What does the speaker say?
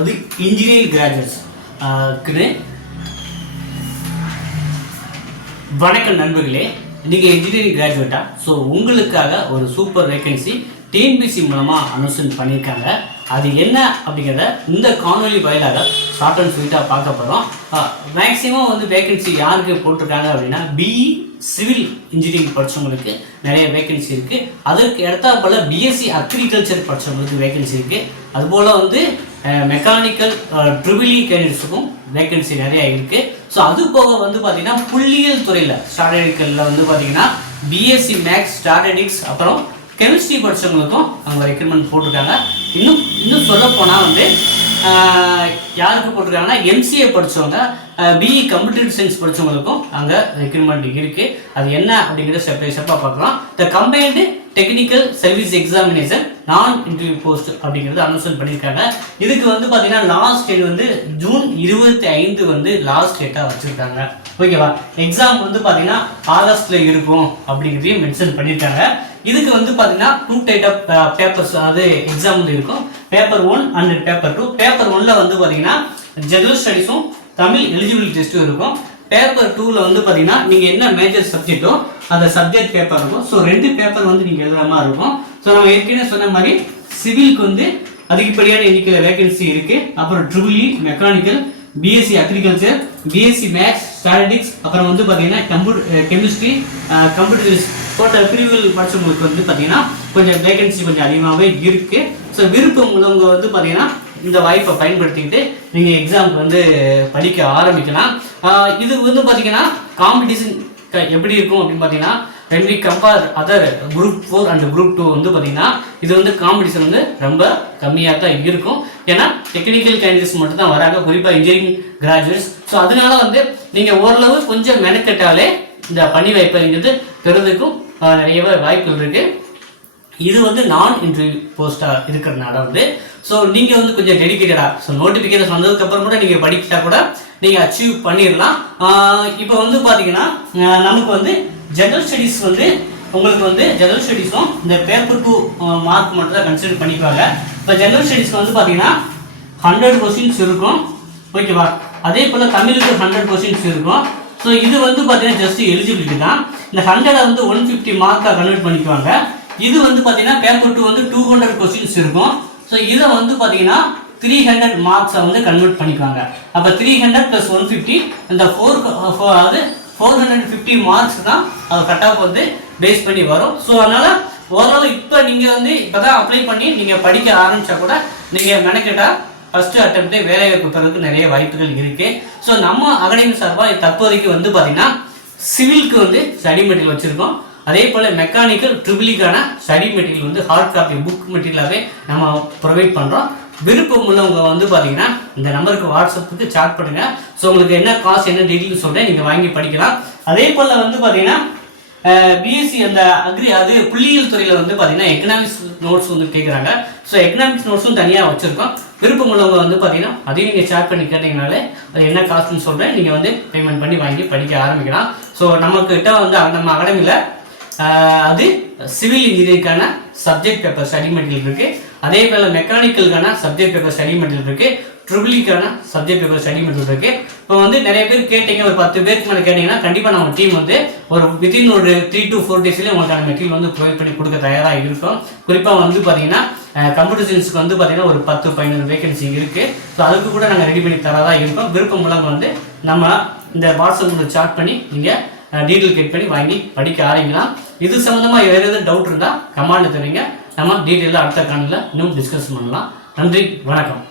அது engineering graduates வணக்கம் நண்பர்களே. நீங்கள் இன்ஜினியரிங் கிராஜுவேட்டா? ஸோ உங்களுக்காக ஒரு சூப்பர் வேகன்சி டிஎன்பிசி மூலமாக அனௌன்ஸ்மெண்ட் பண்ணியிருக்காங்க. அது என்ன அப்படிங்கிறத இந்த காணொலி வாயிலாக ஷார்ட் அண்ட் ஸ்வீட்டாக பார்க்க போகிறோம். மேக்ஸிமம் வேகன்சி யாருக்கு போட்டிருக்காங்க அப்படின்னா பிஇ சிவில் இன்ஜினியரிங் படித்தவங்களுக்கு நிறைய வேகன்சி இருக்குது. அதற்கு எடுத்தா போல் பிஎஸ்சி அக்ரிகல்ச்சர் படித்தவங்களுக்கு வேகன்சி இருக்குது. அதுபோல் மெக்கானிக்கல் ட்ரிபிள் இ கேண்டிடேட்ஸுக்கும் வேகன்சி நிறையா இருக்குது. ஸோ அது போக பார்த்தீங்கன்னா புள்ளியியல் துறையில் ஸ்டாட்டிஸ்டிக்கலில் பார்த்தீங்கன்னா பிஎஸ்சி மேக்ஸ் ஸ்டாட்டிஸ்டிக்ஸ் அப்புறம் கெமிஸ்ட்ரி படித்தவங்களுக்கும் அவங்க ரெக்ரூட்மெண்ட் போட்டிருக்காங்க. இன்னும் சொல்ல போனால் யாருக்கு போட்டிருக்காங்கன்னா எம்சிஏ படித்தவங்க பிஇ கம்ப்யூட்டர் சயின்ஸ் படித்தவங்களுக்கும் அங்கே ரெக்ரூட்மெண்ட் இருக்குது. அது என்ன அப்படிங்கிறத ஸ்டெப்பாக பார்க்கலாம். த கம்பைன்டு டெக்னிக்கல் சர்வீஸ் எக்ஸாமினேஷன் நான் இன்டர்வியூ போஸ்ட் அப்படிங்கிறது அனௌன்ஸ்மெண்ட் பண்ணியிருக்காங்க. இதுக்கு பார்த்தீங்கன்னா லாஸ்ட் டேட் ஜூன் 25 லாஸ்ட் டேட்டாக வச்சுருக்காங்க. ஓகேவா? எக்ஸாம் பார்த்தீங்கன்னா ஆகஸ்ட்டில் இருக்கும் அப்படிங்கிறதையும் மென்ஷன் பண்ணியிருக்காங்க. இதுக்கு பார்த்தீங்கன்னா 2 டைப் ஆஃப் பேப்பர்ஸ் எக்ஸாம் இருக்கும். Paper 1 and paper 2. பேப்பர் 1ல பார்த்தீங்கன்னா ஜெனரல் ஸ்டடீஸும் தமிழ் எலிஜிபிலிட்டி டெஸ்ட்டும் இருக்கும். பேப்பர் 2ல பார்த்தீங்கன்னா நீங்கள் என்ன மேஜர் சப்ஜெக்ட்டோ அந்த சப்ஜெக்ட் பேப்பர் இருக்கும். ஸோ 2 பேப்பர் நீங்கள் எழுதுற மாதிரி இருக்கும். ஸோ நம்ம ஏற்கனவே சொன்ன மாதிரி சிவிலுக்கு அதிகப்படியான எண்ணிக்கையில் வேகன்சி இருக்குது. அப்புறம் triple E, mechanical, BSc agriculture, BSc maths statistics அப்புறம் பார்த்தீங்கன்னா கெமிஸ்ட்ரி, கம்ப்யூட்டர் போட்ட பிரிவுகள் படித்தவங்களுக்கு பார்த்தீங்கன்னா கொஞ்சம் வேகன்சி கொஞ்சம் அதிகமாகவே இருக்குது. ஸோ விருப்பம் உள்ளவங்க பார்த்தீங்கன்னா இந்த வாய்ப்பை பயன்படுத்திக்கிட்டு நீங்கள் எக்ஸாமுக்கு படிக்க ஆரம்பிக்கலாம். இது பார்த்தீங்கன்னா காம்படிஷன் எப்படி இருக்கும் அப்படின்னு பார்த்தீங்கன்னா when we compare other group 4 and group 2 பார்த்தீங்கன்னா இது காம்படிஷன் ரொம்ப கம்மியாக தான் இருக்கும். ஏன்னா டெக்னிக்கல் கேண்டிடேட்ஸ் மட்டும் தான் வராங்க, குறிப்பாக இன்ஜினியரிங் கிராஜுவேட்ஸ். ஸோ அதனால நீங்கள் ஓரளவு கொஞ்சம் மெனக்கெட்டாலே இந்த பணி வாய்ப்புங்கிறது பெறுவதற்கும் நிறையவே வாய்ப்புகள் இருக்குது. இது நான் இன்டர்வியூ போஸ்ட்டாக இருக்கிறதுனால ஸோ நீங்கள் கொஞ்சம் டெடிக்கேட்டடாக ஸோ நோட்டிஃபிகேஷன் வந்ததுக்கப்புறம் கூட நீங்கள் படிக்கிட்டா கூட நீங்கள் அச்சீவ் பண்ணிடலாம். இப்போ பார்த்தீங்கன்னா நமக்கு ஜெனரல் ஸ்டடீஸ் உங்களுக்கு ஜெனரல் ஸ்டடீஸும் இந்த பேப்பர் 2 மார்க் மட்டும் தான் கன்சிடர் பண்ணிக்குவாங்க. இப்போ ஜெனரல் ஸ்டடீஸ் பார்த்தீங்கன்னா 100 கொஸ்டின்ஸ் இருக்கும். ஓகேவா? அதே போல் தமிழுக்கு 100 கொஸ்டின்ஸ் இருக்கும். ஸோ இது பார்த்தீங்கன்னா ஜஸ்ட் எலிஜிபிலிட்டி தான். இந்த 100 150 மார்க்காக கன்வெர்ட் பண்ணிக்குவாங்க. இது பார்த்தீங்கன்னா பேப்பர் 2 200 கொஸ்டின்ஸ் இருக்கும். ஸோ இதை பார்த்தீங்கன்னா 300 மார்க்ஸை கன்வெர்ட் பண்ணிக்குவாங்க. அப்போ 300 + 150 இந்த 450 மார்க்ஸ் தான் அது கட் ஆஃப் பேஸ் பண்ணி வரும். ஸோ அதனால் ஓரளவு இப்போ நீங்கள் இப்போ தான் அப்ளை பண்ணி நீங்கள் படிக்க ஆரம்பித்தா கூட நீங்கள் மெனக்கெட்டால் ஃபஸ்ட்டு அட்டம்ப்டே வேலைவாய்ப்பு பெறதுக்கு நிறைய வாய்ப்புகள் இருக்குது. ஸோ நம்ம அகாடமி சார்பாக தற்போதைக்கு பார்த்தீங்கன்னா சிவிலுக்கு ஸ்டடி மெட்டீரியல் வச்சுருக்கோம். அதே போல் மெக்கானிக்கல் ட்ரிபிளிக்கான study material hard copy book மெட்டீரியலாகவே நம்ம ப்ரொவைட் பண்ணுறோம். விருப்பம் உள்ளவங்க பார்த்தீங்கன்னா இந்த நம்பருக்கு வாட்ஸ்அப்புக்கு சாட் பண்ணுங்கள். ஸோ உங்களுக்கு என்ன காஸ்ட் என்ன டீட்டெயில்ஸ் சொல்கிறேன், நீங்கள் வாங்கி படிக்கலாம். அதே போல் பார்த்தீங்கன்னா பிஎஸ்சி அந்த புள்ளியியல் துறையில் பார்த்தீங்கன்னா எக்கனாமிக்ஸ் நோட்ஸ் கேட்குறாங்க. ஸோ எக்கனாமிக்ஸ் நோட்ஸும் தனியாக வச்சுருக்கோம். விருப்பம் உள்ளவங்க பார்த்தீங்கன்னா அதையும் நீங்கள் சாட் பண்ணி கேட்டீங்கனாலே அது என்ன காஸ்ட்னு சொல்கிறேன், நீங்கள் பேமெண்ட் பண்ணி வாங்கி படிக்க ஆரம்பிக்கலாம். ஸோ நம்மக்கிட்ட நம்ம அகாடமியில் சிவில் இன்ஜினியரிங்கான சப்ஜெக்ட் பேப்பர் ஸ்டடி மெட்டீரியல் இருக்குது. அதே போல் மெக்கானிக்கலுக்கான சப்ஜெக்ட் பேப்பர் ஸ்டடி மெட்டீரியல் இருக்குது. ட்ரிபிளிக்கான சப்ஜெக்ட் பேப்பர் ஸ்டடி மெட்டீரியல் இருக்குது. இப்போ நிறைய பேர் கேட்டீங்க, ஒரு 10 பேருக்கு மேலே கேட்டிங்கன்னா கண்டிப்பாக நம்ம டீம் ஒரு வித்தின் ஒரு 3 to 4 டேஸ்லேயே உங்களுக்கான மெட்டீரியல் ப்ரொவைட் பண்ணி கொடுக்க தயாராக இருக்கும். குறிப்பாக பார்த்தீங்கன்னா கம்ப்யூட்டர் சயின்ஸுக்கு பார்த்தீங்கன்னா ஒரு 10-15 வேகன்சி இருக்குது. ஸோ அதுக்கு கூட நாங்கள் ரெடி பண்ணி தரதாக இருக்கோம். விருப்பம் உள்ளவங்க நம்ம இந்த வாட்ஸ்அப்பில் சாட் பண்ணி நீங்கள் டீட்டெயில் கெட் பண்ணி வாங்கி படிக்க ஆரம்பிக்கலாம். இது சம்மந்தமாக வேறு எதாவது டவுட் இருந்தால் கமெண்ட் தருவீங்க. நம்ம டீட்டெயிலாக அடுத்த காணொலியில் இன்னும் டிஸ்கஸ் பண்ணலாம். நன்றி, வணக்கம்.